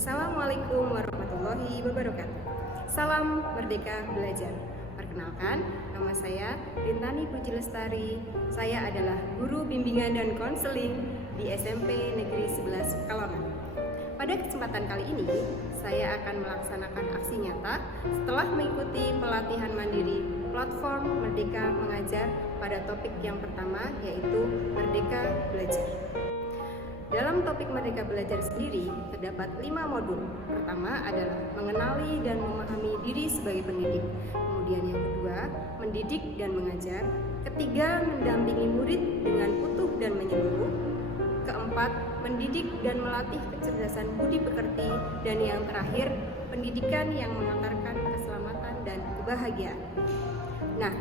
Assalamualaikum warahmatullahi wabarakatuh. Salam Merdeka Belajar. Perkenalkan, nama saya Rintani Puji Lestari. Saya adalah guru bimbingan dan konseling di SMP Negeri 11 Pekalongan. Pada kesempatan kali ini, saya akan melaksanakan aksi nyata setelah mengikuti pelatihan mandiri platform Merdeka Mengajar pada topik yang pertama, yaitu Merdeka Belajar. Dalam topik Merdeka Belajar sendiri, terdapat 5 modul. Pertama adalah mengenali dan memahami diri sebagai pendidik. Kemudian yang kedua, mendidik dan mengajar. Ketiga, mendampingi murid dengan utuh dan menyeluruh. Keempat, mendidik dan melatih kecerdasan budi pekerti. Dan yang terakhir, pendidikan yang mengantarkan keselamatan dan kebahagiaan. Nah,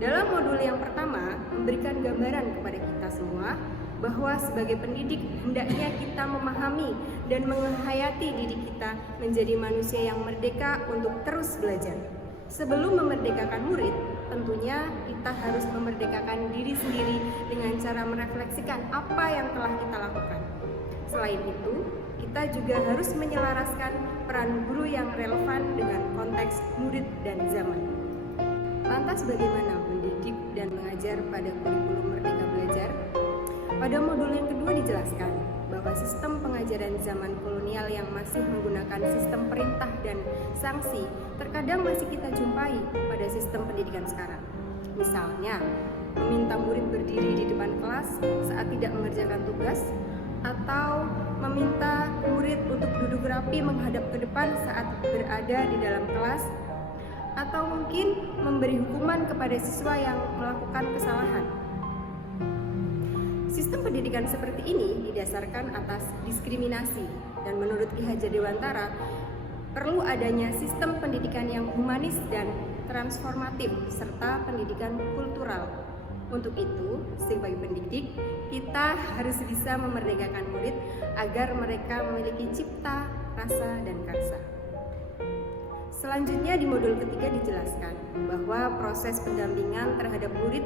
dalam modul yang pertama, memberikan gambaran kepada kita semua bahwa sebagai pendidik hendaknya kita memahami dan menghayati diri kita menjadi manusia yang merdeka untuk terus belajar. Sebelum memerdekakan murid, tentunya kita harus memerdekakan diri sendiri dengan cara merefleksikan apa yang telah kita lakukan. Selain itu, kita juga harus menyelaraskan peran guru yang relevan dengan konteks murid dan zaman. Lantas bagaimana mendidik dan mengajar pada kurikulum Merdeka Belajar? Pada modul yang kedua dijelaskan bahwa sistem pengajaran zaman kolonial yang masih menggunakan sistem perintah dan sanksi terkadang masih kita jumpai pada sistem pendidikan sekarang. Misalnya, meminta murid berdiri di depan kelas saat tidak mengerjakan tugas, atau meminta murid untuk duduk rapi menghadap ke depan saat berada di dalam kelas, atau mungkin memberi hukuman kepada siswa yang melakukan kesalahan. Sistem pendidikan seperti ini didasarkan atas diskriminasi, dan menurut Ki Hajar Dewantara perlu adanya sistem pendidikan yang humanis dan transformatif serta pendidikan kultural. Untuk itu, sebagai pendidik, kita harus bisa memerdekakan murid agar mereka memiliki cipta, rasa, dan karsa. Selanjutnya di modul ketiga dijelaskan bahwa proses pendampingan terhadap murid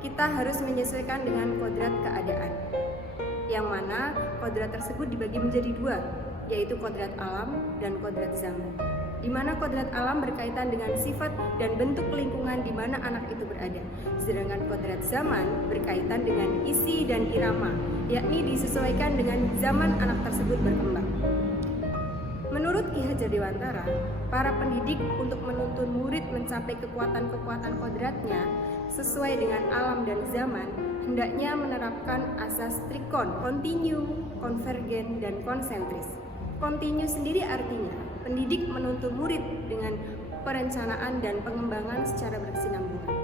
kita harus menyesuaikan dengan kodrat keadaan, yang mana kodrat tersebut dibagi menjadi 2, yaitu kodrat alam dan kodrat zaman. Di mana kodrat alam berkaitan dengan sifat dan bentuk lingkungan di mana anak itu berada, sedangkan kodrat zaman berkaitan dengan isi dan irama, yakni disesuaikan dengan zaman anak tersebut berkembang. Menurut Ki Hajar Dewantara, para pendidik untuk menuntun murid mencapai kekuatan-kekuatan kodratnya sesuai dengan alam dan zaman, hendaknya menerapkan asas trikon, kontinu, konvergen, dan konsentris. Kontinu sendiri artinya pendidik menuntun murid dengan perencanaan dan pengembangan secara berkesinambungan.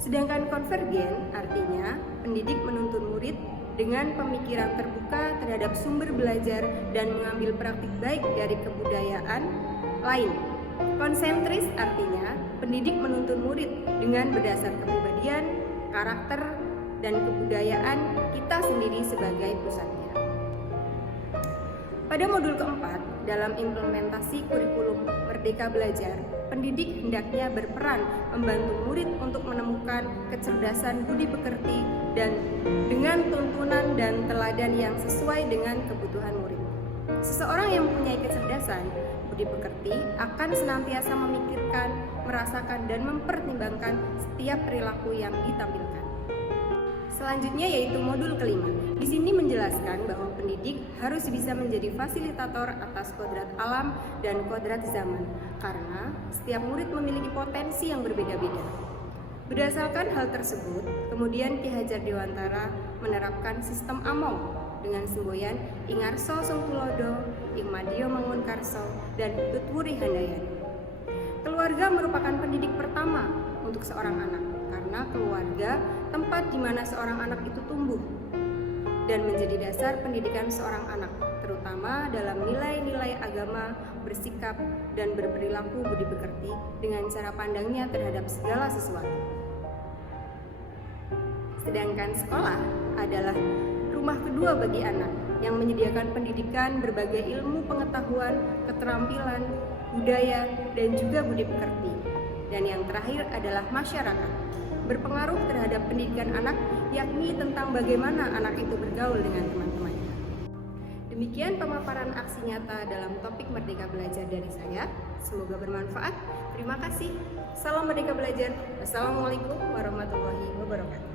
Sedangkan konvergen artinya pendidik menuntun murid dengan pemikiran terbuka terhadap sumber belajar dan mengambil praktik baik dari kebudayaan lain. Konsentris artinya pendidik menuntun murid dengan berdasar kepribadian, karakter, dan kebudayaan kita sendiri sebagai pusatnya. Pada modul keempat, dalam implementasi kurikulum Merdeka Belajar, pendidik hendaknya berperan membantu murid untuk menemukan kecerdasan budi pekerti dan dengan tuntunan dan teladan yang sesuai dengan kebutuhan murid. Seseorang yang mempunyai kecerdasan budi pekerti akan senantiasa memikirkan, merasakan, dan mempertimbangkan setiap perilaku yang ditampilkan. Selanjutnya yaitu modul kelima. Di sini menjelaskan bahwa pendidik harus bisa menjadi fasilitator atas kodrat alam dan kodrat zaman, karena setiap murid memiliki potensi yang berbeda-beda. Berdasarkan hal tersebut, kemudian Ki Hajar Dewantara menerapkan sistem Among dengan semboyan Ingarso Sungkulodo, Ingmadio Mangunkarso, dan Tutwuri Handayani. Keluarga merupakan pendidik pertama untuk seorang anak, karena keluarga tempat di mana seorang anak itu tumbuh dan menjadi dasar pendidikan seorang anak, terutama dalam nilai-nilai agama, bersikap, dan berperilaku budi pekerti dengan cara pandangnya terhadap segala sesuatu. Sedangkan sekolah adalah rumah kedua bagi anak yang menyediakan pendidikan berbagai ilmu pengetahuan, keterampilan, budaya, dan juga budi pekerti. Dan yang terakhir adalah masyarakat, berpengaruh terhadap pendidikan anak, yakni tentang bagaimana anak itu bergaul dengan teman-temannya. Demikian pemaparan aksi nyata dalam topik Merdeka Belajar dari saya. Semoga bermanfaat. Terima kasih. Salam Merdeka Belajar. Wassalamualaikum warahmatullahi wabarakatuh.